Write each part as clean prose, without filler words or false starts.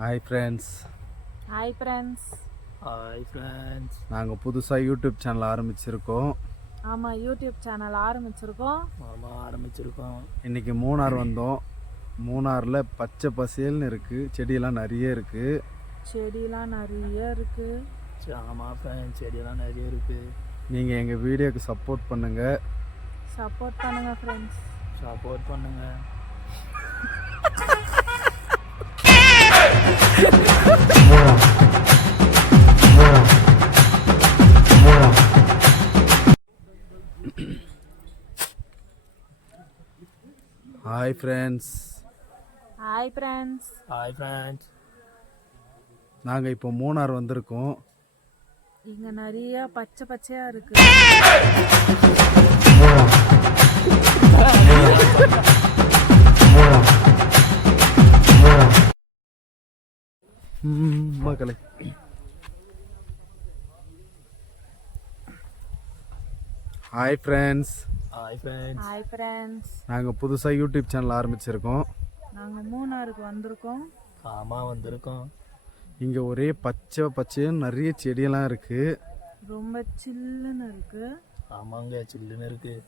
Hi friends. Hi friends. Hi friends. நாங்கள் புதுசாக YouTube channel ஆரம்பிச்சிருக்கோம். ஆமாம், யூடியூப் சேனல் ஆரம்பிச்சிருக்கோம். இன்றைக்கி மூணார் வந்தோம். மூணாரில் பச்சை பசேல்னு இருக்குது, செடியெல்லாம் நிறைய இருக்குது. ஆமாம் ஃப்ரெண்ட்ஸ், செடியெல்லாம் நிறைய இருக்குது. நீங்கள் எங்கள் வீடியோக்கு சப்போர்ட் பண்ணுங்கள். ஃப்ரெண்ட்ஸ். சப்போர்ட் பண்ணுங்கள். Hi friends. நாங்கள் இப்போ மூணார் வந்திருக்கோம். இங்கே நிறைய பச்சை பச்சையாக இருக்கு. மக்களே, ஹாய் ஃப்ரெண்ட்ஸ். நாங்கள் புதுசாக யூடியூப் சேனல் ஆரம்பிச்சிருக்கோம். நாங்கள் மூணாருக்கு வந்திருக்கோம். ஆமாம், வந்திருக்கோம். இங்கே ஒரே பச்சை பச்சைன்னு நிறைய செடியெல்லாம் இருக்குது. ரொம்ப சில்லுன்னு இருக்குது. ஆமாங்க, சில்லுன்னு இருக்குது.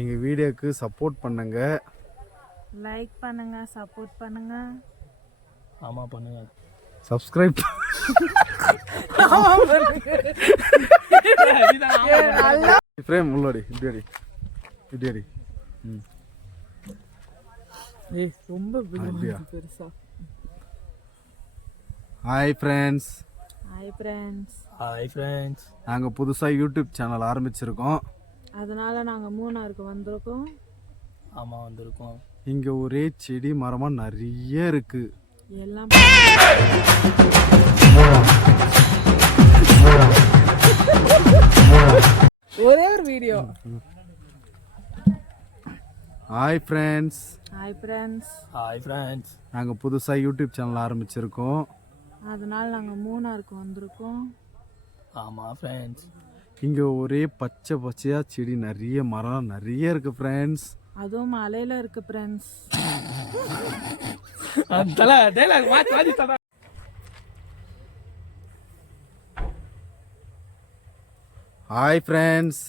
எங்கள் வீடியோக்கு சப்போர்ட் பண்ணுங்க. லைக் பண்ணுங்க, சப்போர்ட் பண்ணுங்க. ஆமாம், பண்ணுங்க. சப்ஸ்கிரைப். ஃப்ரேம் உள்ளடி இப்படி அடி. ரொம்ப பெருசா. Hi friends. நாங்கள் புதுசாக யூடியூப் சேனல் ஆரம்பிச்சிருக்கோம். அதனால நாங்கள் மூணாருக்கு வந்திருக்கோம். ஆமாம், வந்திருக்கோம். இங்கே ஒரே செடி மரமாக நிறைய இருக்குது. எல்லாம் ஒரே ஒரு வீடியோ. Hi friends. நாங்கள் புதுசாக யூடியூப் சேனல் ஆரம்பிச்சிருக்கோம். அதனால நாங்கள் மூணாருக்கு வந்திருக்கோம். ஆமாம் ஃப்ரெண்ட்ஸ். இங்கே ஒரே பச்சை பச்சையாக செடி நிறைய மரம் நிறைய இருக்குது ஃப்ரெண்ட்ஸ். அதுவும் மலையில் இருக்கு ஃப்ரெண்ட்ஸ். Hi friends.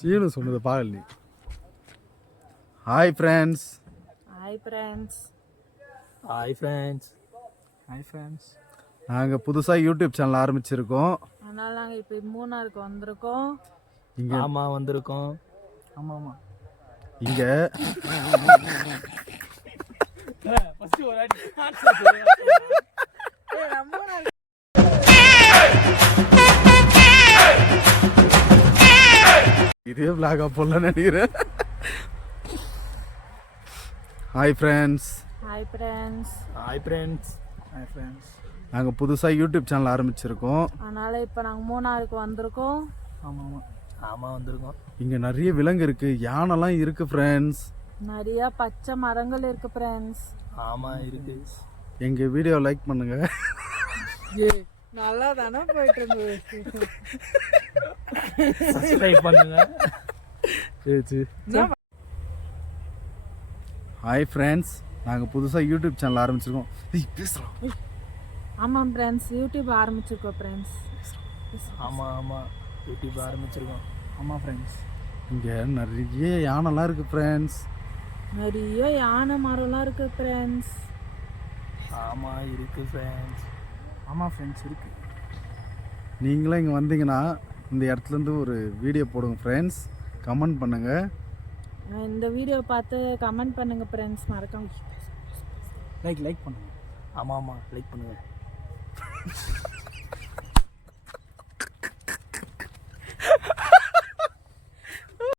சீனு சொன்னது பாகல் நீ. Hi friends. நாங்கள் புதுசாக யூடியூப் சேனல் ஆரம்பிச்சிருக்கோம். அதனால நாங்கள் இப்போ மூணாருக்கு வந்திருக்கோம். இங்கே ஆமாம், வந்திருக்கோம். இங்கே இதே பிளாகா போடல நினைக்கிறேன். Hi friends. நாங்கள் புதுசாக யூடியூப் சேனல் ஆரம்பிச்சிருக்கோம். அதனால இப்போ நாங்கள் மூணாருக்கு வந்திருக்கோம். ஆமாம், வந்திருக்கோம். இங்கே நிறைய விலங்கு இருக்கு, யானைலாம் இருக்கு ஃப்ரெண்ட்ஸ். நிறைய பச்சை மரங்கள் இருக்கு ஃப்ரெண்ட்ஸ். ஆமாம், இருக்கு. எங்கள் வீடியோ லைக் பண்ணுங்க. நல்லா தானே போயிட்டு இருந்தது. சப்ஸ்கிரைப் பண்ணுங்க. Hi friends. நாங்கள் புதுசாக யூடியூப் சேனல் ஆரம்பிச்சிருக்கோம். பேசுகிறோம். ஆமாம் ஃப்ரெண்ட்ஸ், யூடியூப் ஆரம்பிச்சிருக்கோம் ஃப்ரெண்ட்ஸ். ஆமாம், யூடியூப் ஆரம்பிச்சிருக்கோம். ஆமாம் ஃப்ரெண்ட்ஸ். இங்கே நிறைய யானைலாம் இருக்குது ஃப்ரெண்ட்ஸ். நிறைய யானை மரம்லாம் இருக்குது ஃப்ரெண்ட்ஸ். ஆமாம், இருக்குது ஃப்ரெண்ட்ஸ். ஆமாம் ஃப்ரெண்ட்ஸ், இருக்குது. நீங்களும் இங்கே வந்தீங்கன்னா இந்த இடத்துலேருந்து ஒரு வீடியோ போடுங்க ஃப்ரெண்ட்ஸ். கமெண்ட் பண்ணுங்கள். இந்த வீடியோ பார்த்து கமெண்ட் பண்ணுங்கள் ஃப்ரெண்ட்ஸ். மறக்காம லைக் பண்ணுங்கள். ஆமாம், லைக் பண்ணுங்கள்.